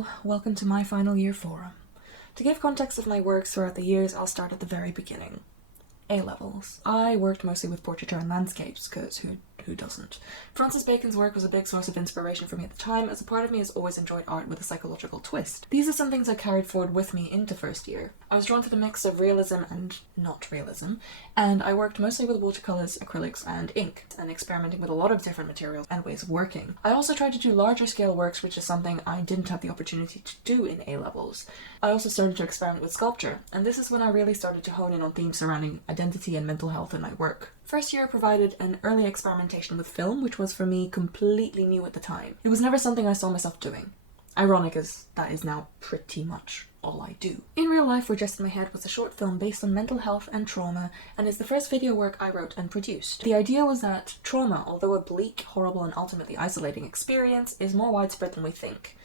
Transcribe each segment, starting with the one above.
all, welcome to my final year forum. To give context of my works throughout the years, I'll start at the very beginning. A-levels. I worked mostly with portraiture and landscapes, because who doesn't? Francis Bacon's work was a big source of inspiration for me at the time, as a part of me has always enjoyed art with a psychological twist. These are some things I carried forward with me into first year. I was drawn to the mix of realism and not realism, and I worked mostly with watercolours, acrylics, and ink, and experimenting with a lot of different materials and ways of working. I also tried to do larger scale works, which is something I didn't have the opportunity to do in A-levels. I also started to experiment with sculpture, and this is when I really started to hone in on themes surrounding identity and mental health in my work. First year provided an early experimentation with film, which was for me completely new at the time. It was never something I saw myself doing. Ironic as that is now pretty much all I do. In Real Life, We're Just in My Head was a short film based on mental health and trauma, and is the first video work I wrote and produced. The idea was that trauma, although a bleak, horrible, and ultimately isolating experience, is more widespread than we think.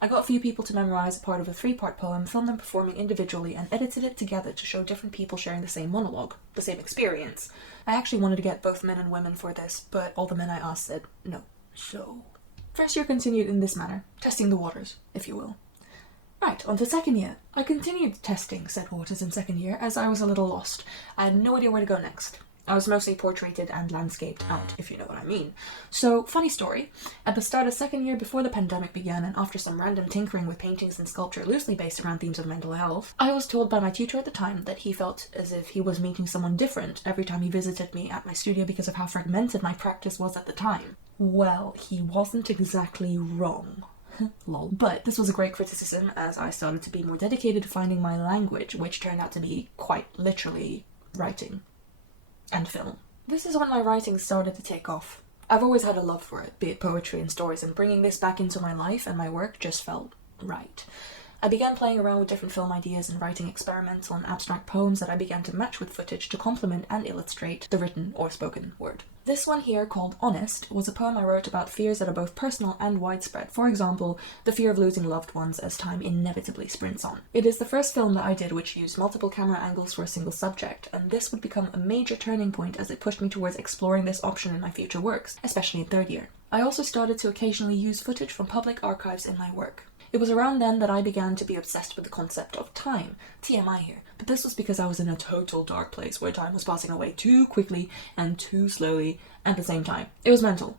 I got a few people to memorize a part of a 3-part poem, filmed them performing individually, and edited it together to show different people sharing the same monologue, the same experience. I actually wanted to get both men and women for this, but all the men I asked said no. So, first year continued in this manner, testing the waters, if you will. Right, on to second year. I continued testing said waters in second year as I was a little lost. I had no idea where to go next. I was mostly portraited and landscaped out, if you know what I mean. So, funny story, at the start of second year before the pandemic began and after some random tinkering with paintings and sculpture loosely based around themes of mental health, I was told by my tutor at the time that he felt as if he was meeting someone different every time he visited me at my studio because of how fragmented my practice was at the time. Well, he wasn't exactly wrong. Lol. But this was a great criticism as I started to be more dedicated to finding my language, which turned out to be quite literally writing. And film. This is when my writing started to take off. I've always had a love for it, be it poetry and stories, and bringing this back into my life and my work just felt right. I began playing around with different film ideas and writing experimental and abstract poems that I began to match with footage to complement and illustrate the written or spoken word. This one here, called Honest, was a poem I wrote about fears that are both personal and widespread. For example, the fear of losing loved ones as time inevitably sprints on. It is the first film that I did which used multiple camera angles for a single subject, and this would become a major turning point as it pushed me towards exploring this option in my future works, especially in third year. I also started to occasionally use footage from public archives in my work. It was around then that I began to be obsessed with the concept of time. TMI here. But this was because I was in a total dark place where time was passing away too quickly and too slowly at the same time. It was mental.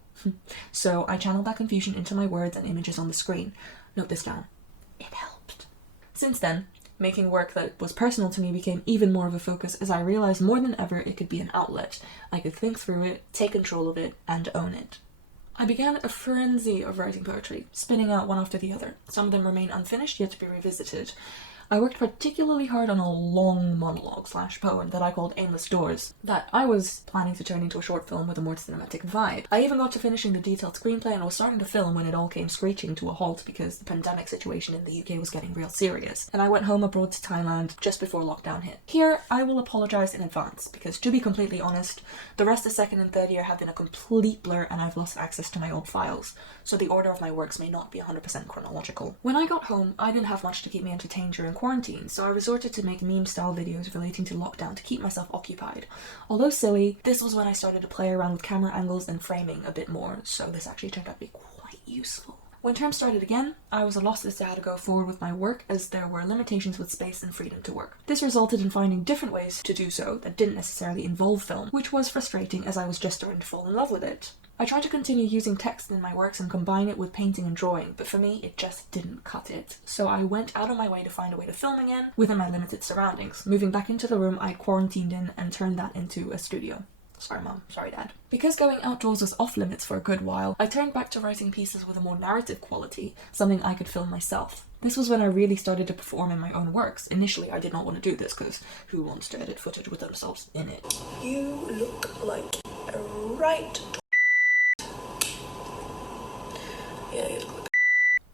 So I channeled that confusion into my words and images on the screen. Note this down. It helped. Since then, making work that was personal to me became even more of a focus as I realized more than ever it could be an outlet. I could think through it, take control of it, and own it. I began a frenzy of writing poetry, spinning out one after the other. Some of them remain unfinished, yet to be revisited. I worked particularly hard on a long monologue/poem that I called Aimless Doors, that I was planning to turn into a short film with a more cinematic vibe. I even got to finishing the detailed screenplay and was starting to film when it all came screeching to a halt because the pandemic situation in the UK was getting real serious, and I went home abroad to Thailand just before lockdown hit. Here, I will apologise in advance, because to be completely honest, the rest of second and third year have been a complete blur and I've lost access to my old files, so the order of my works may not be 100% chronological. When I got home, I didn't have much to keep me entertained during quarantine, so I resorted to make meme-style videos relating to lockdown to keep myself occupied. Although silly, this was when I started to play around with camera angles and framing a bit more, so this actually turned out to be quite useful. When term started again, I was lost as to how to go forward with my work as there were limitations with space and freedom to work. This resulted in finding different ways to do so that didn't necessarily involve film, which was frustrating as I was just starting to fall in love with it. I tried to continue using text in my works and combine it with painting and drawing, but for me it just didn't cut it. So I went out of my way to find a way to film again within my limited surroundings, moving back into the room I quarantined in and turned that into a studio. Sorry mum, sorry dad. Because going outdoors was off limits for a good while, I turned back to writing pieces with a more narrative quality, something I could film myself. This was when I really started to perform in my own works. Initially I did not want to do this because who wants to edit footage with themselves in it? You look like a right yeah, you look like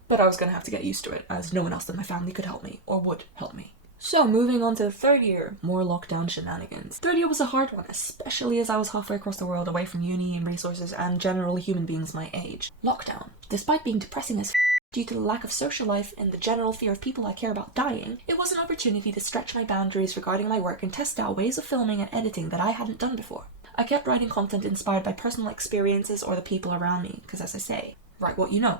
but I was gonna have to get used to it as no one else in my family could help me or would help me. So, moving on to the third year, more lockdown shenanigans. Third year was a hard one, especially as I was halfway across the world away from uni and resources and general human beings my age. Lockdown. Despite being depressing as due to the lack of social life and the general fear of people I care about dying, it was an opportunity to stretch my boundaries regarding my work and test out ways of filming and editing that I hadn't done before. I kept writing content inspired by personal experiences or the people around me, because as I say, write what you know.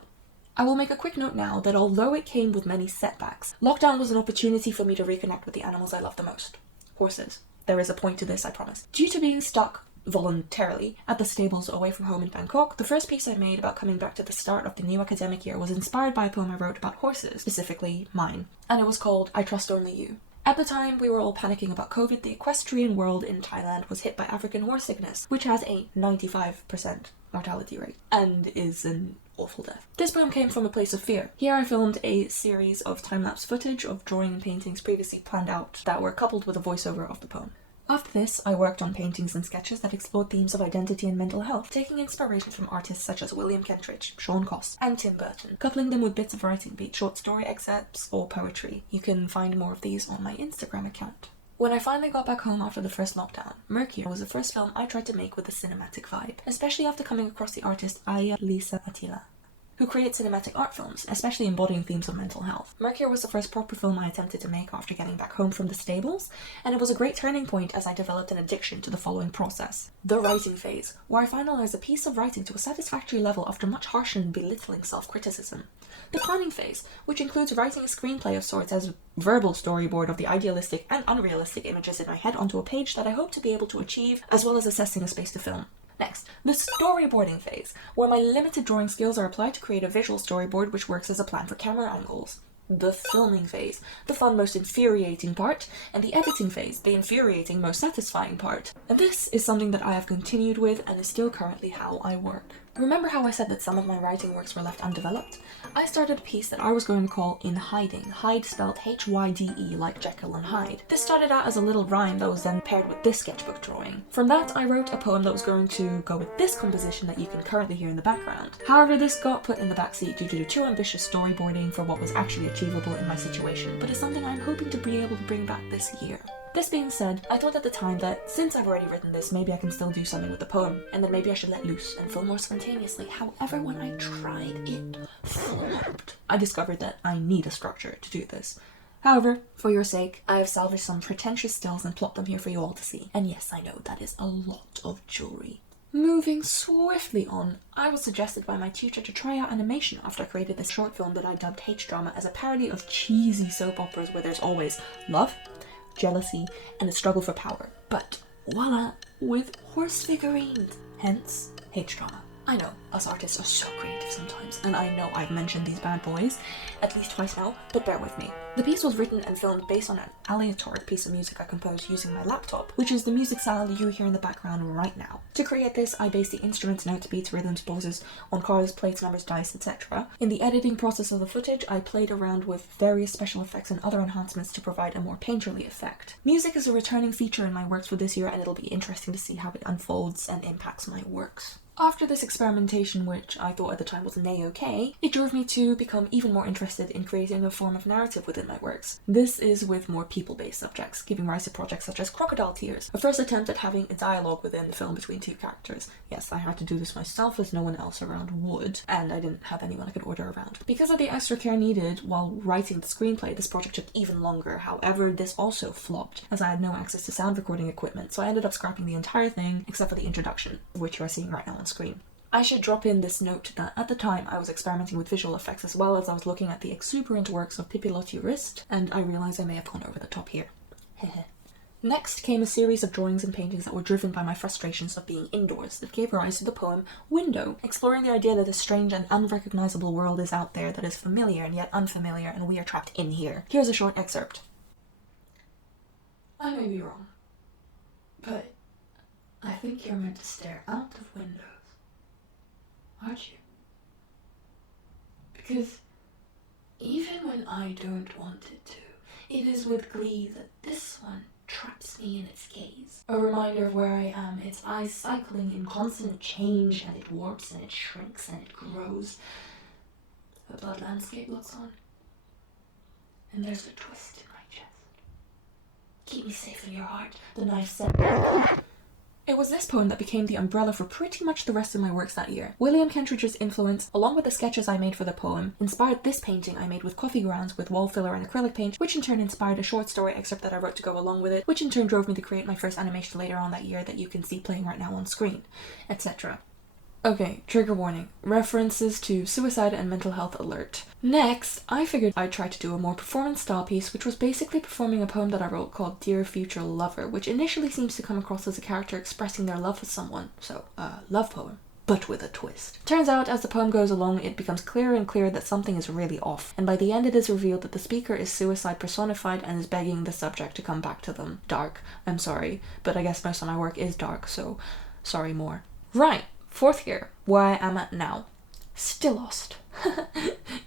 I will make a quick note now that although it came with many setbacks, lockdown was an opportunity for me to reconnect with the animals I love the most. Horses. There is a point to this, I promise. Due to being stuck voluntarily at the stables away from home in Bangkok, the first piece I made about coming back to the start of the new academic year was inspired by a poem I wrote about horses, specifically mine, and it was called I Trust Only You. At the time, we were all panicking about COVID. The equestrian world in Thailand was hit by African horse sickness, which has a 95% mortality rate, and is an awful death. This poem came from a place of fear. Here I filmed a series of time-lapse footage of drawing and paintings previously planned out that were coupled with a voiceover of the poem. After this, I worked on paintings and sketches that explored themes of identity and mental health, taking inspiration from artists such as William Kentridge, Sean Cost, and Tim Burton, coupling them with bits of writing, be it short story excerpts or poetry. You can find more of these on my Instagram account. When I finally got back home after the first lockdown, Mercury was the first film I tried to make with a cinematic vibe, especially after coming across the artist Aya Lisa Attila, who creates cinematic art films, especially embodying themes of mental health. Mercury was the first proper film I attempted to make after getting back home from the stables, and it was a great turning point as I developed an addiction to the following process. The writing phase, where I finalized a piece of writing to a satisfactory level after much harsh and belittling self-criticism. The planning phase, which includes writing a screenplay of sorts as a verbal storyboard of the idealistic and unrealistic images in my head onto a page that I hope to be able to achieve, as well as assessing a space to film. Next, the storyboarding phase, where my limited drawing skills are applied to create a visual storyboard which works as a plan for camera angles. The filming phase, the fun, most infuriating part, and the editing phase, the infuriating, most satisfying part. And this is something that I have continued with and is still currently how I work. Remember how I said that some of my writing works were left undeveloped? I started a piece that I was going to call In Hiding, Hyde spelled Hyde like Jekyll and Hyde. This started out as a little rhyme that was then paired with this sketchbook drawing. From that, I wrote a poem that was going to go with this composition that you can currently hear in the background. However, this got put in the backseat due to too ambitious storyboarding for what was actually achievable in my situation, but it's something I'm hoping to be able to bring back this year. This being said, I thought at the time that since I've already written this, maybe I can still do something with the poem, and then maybe I should let loose and film more spontaneously. However, when I tried, it flopped. I discovered that I need a structure to do this. However, for your sake, I have salvaged some pretentious stills and plopped them here for you all to see. And yes, I know that is a lot of jewelry. Moving swiftly on, I was suggested by my tutor to try out animation after I created this short film that I dubbed H-Drama as a parody of cheesy soap operas where there's always love, jealousy, and a struggle for power. But voila, with horse figurines. Hence, H-Drama. I know, us artists are so creative sometimes, and I know I've mentioned these bad boys at least twice now, but bear with me. The piece was written and filmed based on an aleatoric piece of music I composed using my laptop, which is the music style you hear in the background right now. To create this, I based the instruments, notes, beats, rhythms, pauses on cars, plates, numbers, dice, etc. In the editing process of the footage, I played around with various special effects and other enhancements to provide a more painterly effect. Music is a returning feature in my works for this year, and it'll be interesting to see how it unfolds and impacts my works. After this experimentation, which I thought at the time was nay-okay, it drove me to become even more interested in creating a form of narrative within my works. This is with more people-based subjects, giving rise to projects such as Crocodile Tears, a first attempt at having a dialogue within the film between two characters. Yes, I had to do this myself as no one else around would, and I didn't have anyone I could order around. Because of the extra care needed while writing the screenplay, this project took even longer. However, this also flopped, as I had no access to sound recording equipment, so I ended up scrapping the entire thing, except for the introduction, which you are seeing right now on screen. I should drop in this note that at the time I was experimenting with visual effects as well as I was looking at the exuberant works of Pipilotti Rist, and I realised I may have gone over the top here. Next came a series of drawings and paintings that were driven by my frustrations of being indoors that gave rise to the poem Window, exploring the idea that a strange and unrecognisable world is out there that is familiar and yet unfamiliar, and we are trapped in here. Here's a short excerpt. I may be wrong, but I think you're meant to stare out of windows. Aren't you? Because even when I don't want it to, it is with glee that this one traps me in its gaze. A reminder of where I am, its eyes cycling in constant change, and it warps and it shrinks and it grows. The blood landscape looks on, and there's a twist in my chest. Keep me safe in your heart, the knife said. It was this poem that became the umbrella for pretty much the rest of my works that year. William Kentridge's influence, along with the sketches I made for the poem, inspired this painting I made with coffee grounds with wall filler and acrylic paint, which in turn inspired a short story excerpt that I wrote to go along with it, which in turn drove me to create my first animation later on that year that you can see playing right now on screen, etc. Okay, trigger warning. References to suicide and mental health alert. Next, I figured I'd try to do a more performance style piece, which was basically performing a poem that I wrote called Dear Future Lover, which initially seems to come across as a character expressing their love for someone. So, love poem, but with a twist. Turns out, as the poem goes along, it becomes clearer and clearer that something is really off, and by the end it is revealed that the speaker is suicide personified and is begging the subject to come back to them. Dark. I'm sorry, but I guess most of my work is dark, so sorry more. Right. 4th year, where I am at now. Still lost.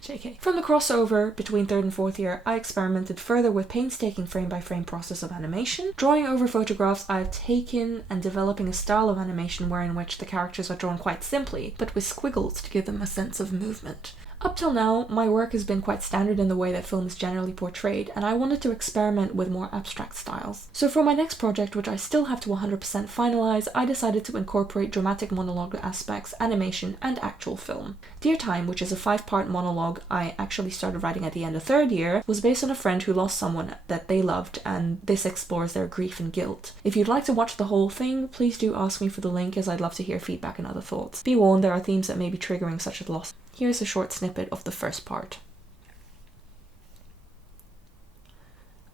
JK. From the crossover between 3rd and 4th year, I experimented further with painstaking frame-by-frame process of animation, drawing over photographs I've taken and developing a style of animation wherein which the characters are drawn quite simply, but with squiggles to give them a sense of movement. Up till now, my work has been quite standard in the way that film is generally portrayed, and I wanted to experiment with more abstract styles. So for my next project, which I still have to 100% finalize, I decided to incorporate dramatic monologue aspects, animation, and actual film. Dear Time, which is a 5-part monologue I actually started writing at the end of 3rd year, was based on a friend who lost someone that they loved, and this explores their grief and guilt. If you'd like to watch the whole thing, please do ask me for the link, as I'd love to hear feedback and other thoughts. Be warned, there are themes that may be triggering, such as loss. Here's a short snippet of the first part.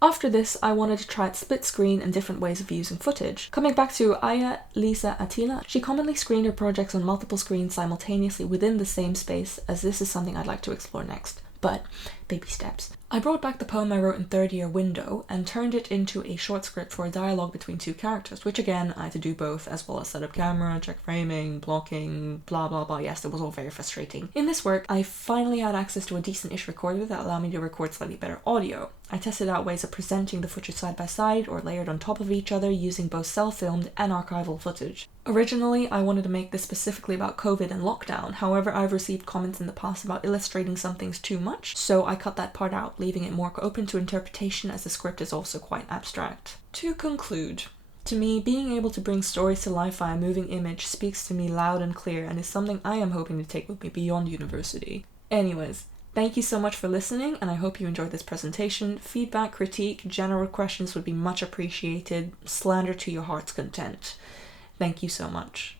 After this, I wanted to try split screen and different ways of using footage. Coming back to Aya Lisa Attila, she commonly screened her projects on multiple screens simultaneously within the same space, as this is something I'd like to explore next. But baby steps. I brought back the poem I wrote in 3rd year, Window, and turned it into a short script for a dialogue between 2 characters, which again, I had to do both, as well as set up camera, check framing, blocking, blah blah blah. Yes, it was all very frustrating. In this work, I finally had access to a decent-ish recorder that allowed me to record slightly better audio. I tested out ways of presenting the footage side by side or layered on top of each other using both self-filmed and archival footage. Originally, I wanted to make this specifically about COVID and lockdown, however I've received comments in the past about illustrating some things too much, so I cut that part out, leaving it more open to interpretation as the script is also quite abstract. To conclude, to me, being able to bring stories to life via moving image speaks to me loud and clear and is something I am hoping to take with me beyond university. Anyways, thank you so much for listening, and I hope you enjoyed this presentation. Feedback, critique, general questions would be much appreciated. Slander to your heart's content. Thank you so much.